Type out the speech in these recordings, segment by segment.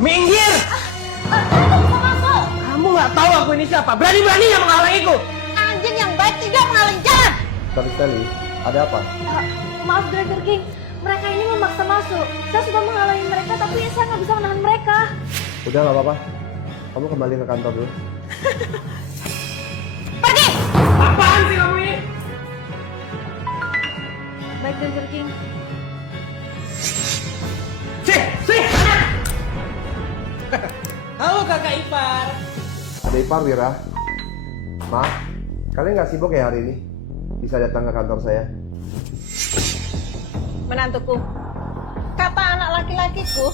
Minggir! Aku bisa masuk. Kamu nggak tahu aku ini siapa? Berani-beraninya menghalangiku. Anjing yang baik tidak menghalangi jalan. Tapi Sally, ada apa? Maaf Driver King, mereka ini memaksa masuk. Saya sudah menghalangi mereka, tapi saya nggak bisa menahan mereka. Udah nggak apa-apa. Kamu kembali ke kantor dulu. Pergi! Apaan sih kamu ini? Baik Driver King. Sih! Halo kakak ipar. Ada Ipar, Wira. Ma, kalian nggak sibuk ya hari ini? Bisa datang ke kantor saya? Menantuku, kata anak laki-lakiku,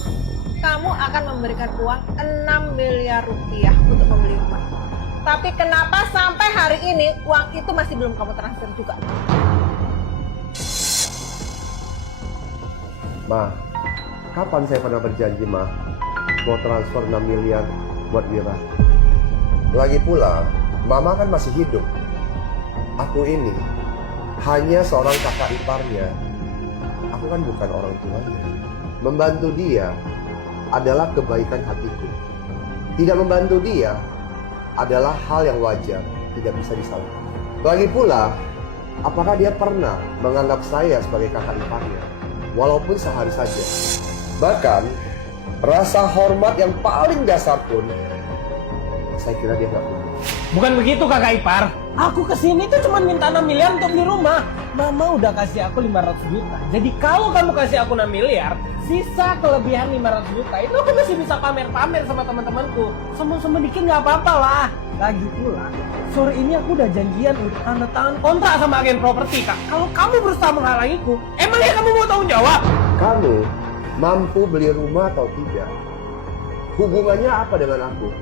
kamu akan memberikan uang 6 miliar rupiah untuk membeli rumah. Tapi kenapa sampai hari ini uang itu masih belum kamu transfer juga? Ma, kapan saya pernah berjanji, Ma, mau transfer 6 miliar buat Wira? Lagi pula, Mama kan masih hidup. Aku ini hanya seorang kakak iparnya. Aku kan bukan orang tuanya. Membantu dia adalah kebaikan hatiku. Tidak membantu dia adalah hal yang wajar, tidak bisa disalahkan. Lagi pula, apakah dia pernah menganggap saya sebagai kakak iparnya? Walaupun sehari saja. Bahkan, rasa hormat yang paling dasar pun, saya kira dia nggak punya. Bukan begitu kakak ipar. Aku kesini tuh cuma minta 6 miliar untuk beli rumah. Mama udah kasih aku 500 juta. Jadi kalau kamu kasih aku 6 miliar, sisa kelebihan 500 juta itu aku masih bisa pamer-pamer sama teman-temanku. Sombong-sombong dikit nggak apa-apa lah. Lagi pula, sore ini aku udah janjian untuk tanda tangan kontrak sama agen properti, Kak. Kalau kamu berusaha menghalangiku, emangnya kamu mau tanggung jawab? Kamu mampu beli rumah atau tidak? Hubungannya apa dengan aku?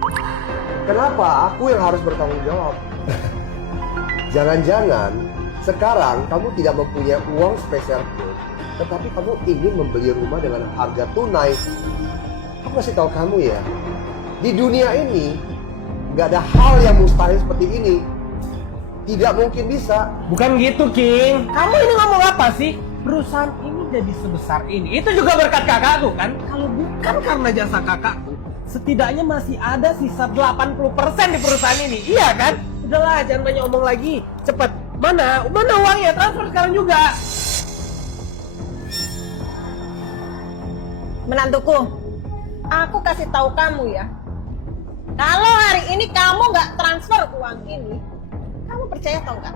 Kenapa aku yang harus bertanggung jawab? Jangan-jangan sekarang kamu tidak mempunyai uang spesial pun, tetapi kamu ingin membeli rumah dengan harga tunai. Aku kasih tahu kamu ya, di dunia ini nggak ada hal yang mustahil seperti ini. Tidak mungkin bisa. Bukan gitu, King. Kamu ini ngomong apa sih? Perusahaan ini jadi sebesar ini. Itu juga berkat kakakku kan? Kalau bukan karena jasa kakakku, setidaknya masih ada sisa 80% di perusahaan ini. Iya kan? Udahlah, jangan banyak omong lagi. Cepet. Mana uangnya? Transfer sekarang juga. Menantuku, aku kasih tahu kamu ya. Kalau hari ini kamu nggak transfer uang ini, kamu percaya atau nggak?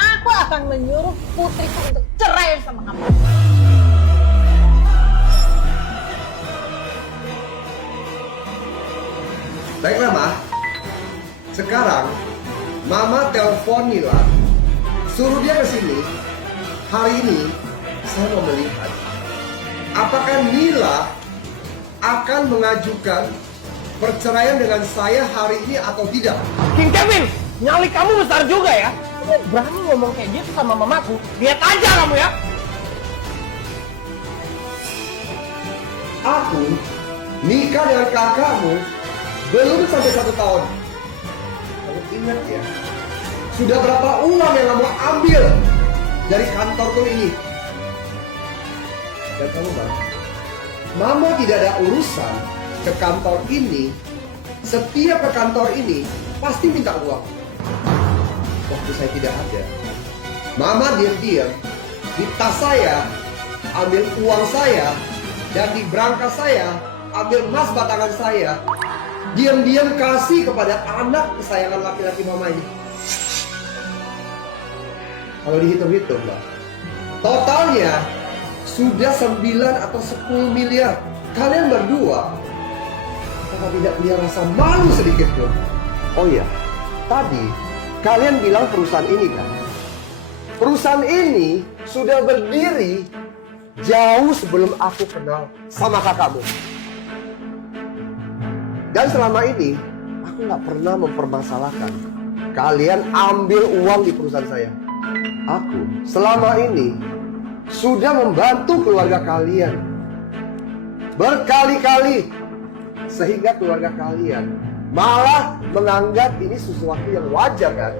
Aku akan menyuruh putriku untuk cerai sama kamu. Baiklah, Ma. Sekarang Mama telepon Nila, suruh dia ke sini. Hari ini saya mau melihat apakah Nila akan mengajukan perceraian dengan saya hari ini atau tidak. King Kevin, nyali kamu besar juga ya. Kamu berani ngomong kayak gitu sama mamaku. Lihat aja kamu ya. Aku nikah dengan kakakmu belum sampai 1 tahun. Kamu ingat ya, sudah berapa uang yang kamu ambil dari kantorku ini? Dan kamu bang, Mama tidak ada urusan ke kantor ini. Setiap ke kantor ini pasti minta uang. Waktu saya tidak ada, Mama diam-diam di tas saya ambil uang saya, dan di berangkas saya ambil emas batangan saya, diam-diam kasih kepada anak kesayangan laki-laki Mama ini. Kalau dihitung-hitung, Mbak, totalnya sudah 9 atau 10 miliar. Kalian berdua apa tidak punya rasa malu sedikit pun? Oh iya, tadi kalian bilang perusahaan ini kan? Perusahaan ini sudah berdiri jauh sebelum aku kenal sama kakakmu. Dan selama ini aku nggak pernah mempermasalahkan kalian ambil uang di perusahaan saya. Aku selama ini sudah membantu keluarga kalian berkali-kali, sehingga keluarga kalian malah menganggap ini sesuatu yang wajar kan?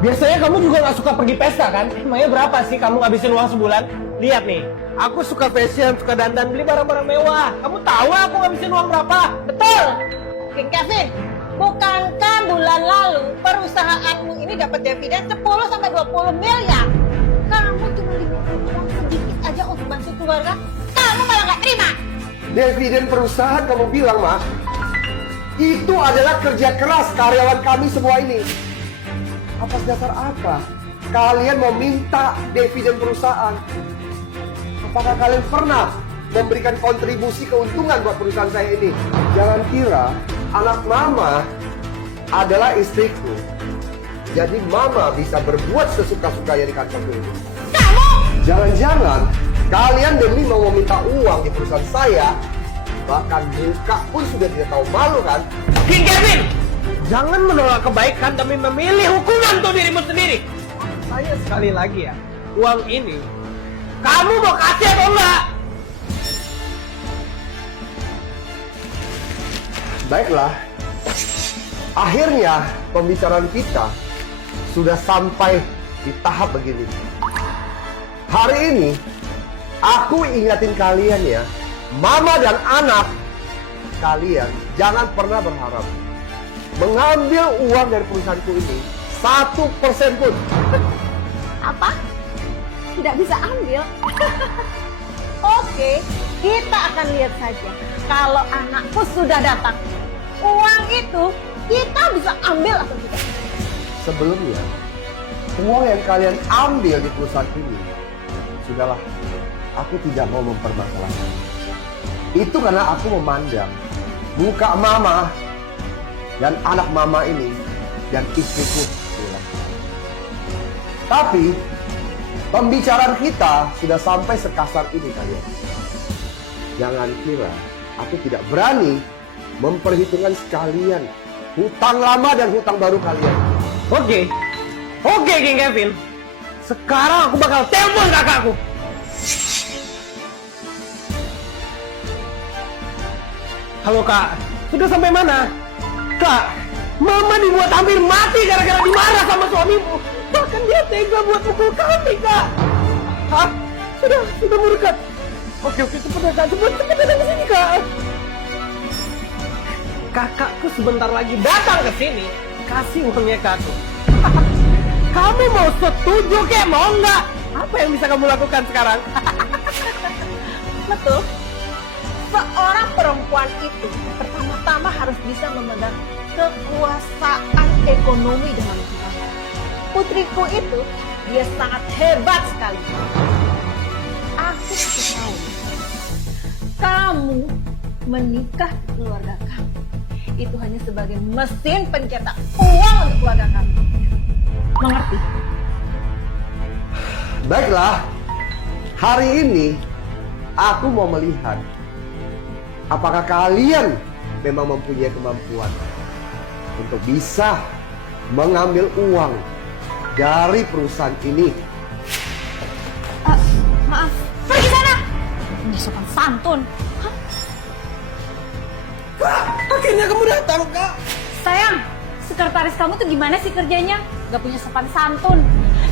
Biasanya kamu juga gak suka pergi pesta kan? Emangnya berapa sih kamu ngabisin uang sebulan? Lihat nih, Aku suka fashion, suka dandan, beli barang-barang mewah. Kamu tahu aku ngabisin uang berapa? Betul, King Kevin. Bukankah bulan lalu perusahaanmu ini dapat dividen 10 sampai 20 miliar? Kamu cuma diminta uang sedikit aja untuk bantu keluarga, kamu malah nggak terima. Dividen perusahaan kamu bilang, Ma? Itu adalah kerja keras karyawan kami semua ini. Atas dasar apa kalian meminta dividen perusahaan? Apakah kalian pernah memberikan kontribusi keuntungan buat perusahaan saya ini? Jangan kira anak mama adalah istriku. Jadi mama bisa berbuat sesuka-sukanya di kantor ini. Kamu! Jangan-jangan kalian demi mau meminta uang di perusahaan saya, bahkan muka pun sudah tidak tahu malu kan? King Kevin, jangan menolak kebaikan demi memilih hukuman untuk dirimu sendiri. Saya sekali lagi ya, uang ini kamu mau kasih atau enggak? Baiklah, akhirnya pembicaraan kita sudah sampai di tahap begini. Hari ini, aku ingatin kalian ya, mama dan anak kalian jangan pernah berharap mengambil uang dari perusahaanku ini 1% pun. Apa? Tidak bisa ambil? Oke, kita akan lihat saja. Kalau anakku sudah datang, uang itu kita bisa ambil atau tidak. Sebelumnya, uang yang kalian ambil di perusahaan ini, sudahlah, aku tidak mau mempermasalahkan. Itu karena aku memandang muka mama dan anak mama ini dan istriku. Tapi pembicaraan kita sudah sampai sekasar ini kalian. Jangan kira aku tidak berani memperhitungkan sekalian hutang lama dan hutang baru kalian. Oke, King Kevin. Sekarang aku bakal telepon kakakku. Halo kak, sudah sampai mana? Kak, mama dibuat hampir mati gara-gara dimarah sama suamimu. Bahkan dia tega buat pukul kami, kak. Hah? Sudah mendekat. Oke, cepet ya kak, cepet datang ke sini kak. Kakakku sebentar lagi datang ke sini. Kasih uangnya ke aku. Kamu mau setuju kek, mau nggak? Apa yang bisa kamu lakukan sekarang? Betul. Seorang perempuan itu pertama-tama harus bisa memegang kekuasaan ekonomi dengan lingkungan. Putriku itu, dia sangat hebat sekali. Aku kasih tahu, kamu menikah di keluarga kamu itu hanya sebagai mesin pencetak uang untuk keluarga kamu. Mengerti? Baiklah, hari ini aku mau melihat apakah kalian memang mempunyai kemampuan untuk bisa mengambil uang dari perusahaan ini. Maaf, pergi sana. Ini sopan santun. Hah? Kak, akhirnya kamu datang, kak. Sayang, sekretaris kamu tuh gimana sih kerjanya? Gak punya sopan santun.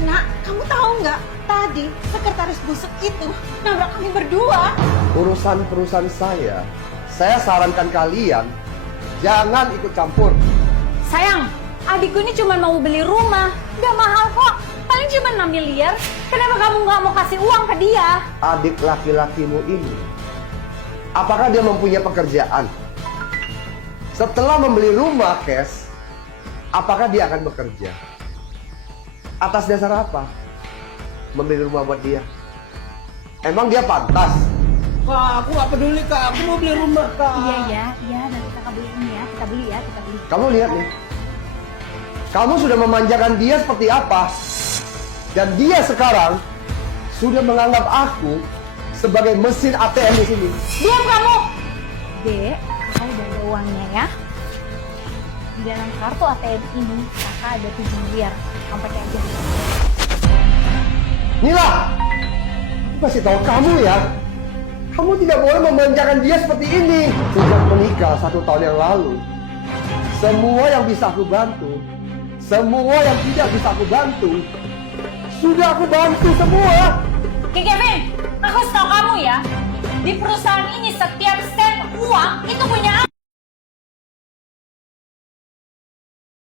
Nak, kamu tahu nggak? Tadi sekretaris busuk itu nabrak kami berdua. Urusan perusahaan saya sarankan kalian jangan ikut campur. Sayang, adikku ini cuma mau beli rumah. Gak mahal kok. Paling cuma 6 miliar. Kenapa kamu gak mau kasih uang ke dia? Adik laki-lakimu ini, apakah dia mempunyai pekerjaan? Setelah membeli rumah cash, apakah dia akan bekerja? Atas dasar apa membeli rumah buat dia? Emang dia pantas? Kak, aku gak peduli kak, aku mau beli rumah kak. Iya, nanti kakak beliin ya. Kita beli. Kamu lihat nih, kamu sudah memanjakan dia seperti apa? Dan dia sekarang sudah menganggap aku sebagai mesin ATM di sini. Diam kamu! Dek, kakak udah ada uangnya ya. Di dalam kartu ATM ini, kakak ada 7 miliar. Kamu pakai aja. Nila, aku kasih tahu kamu ya, kamu tidak boleh memanjakan dia seperti ini. Sejak menikah 1 tahun yang lalu, semua yang bisa aku bantu, semua yang tidak bisa aku bantu, sudah aku bantu semua. King Kevin, Aku kasih tau kamu ya, di perusahaan ini setiap sen uang itu punya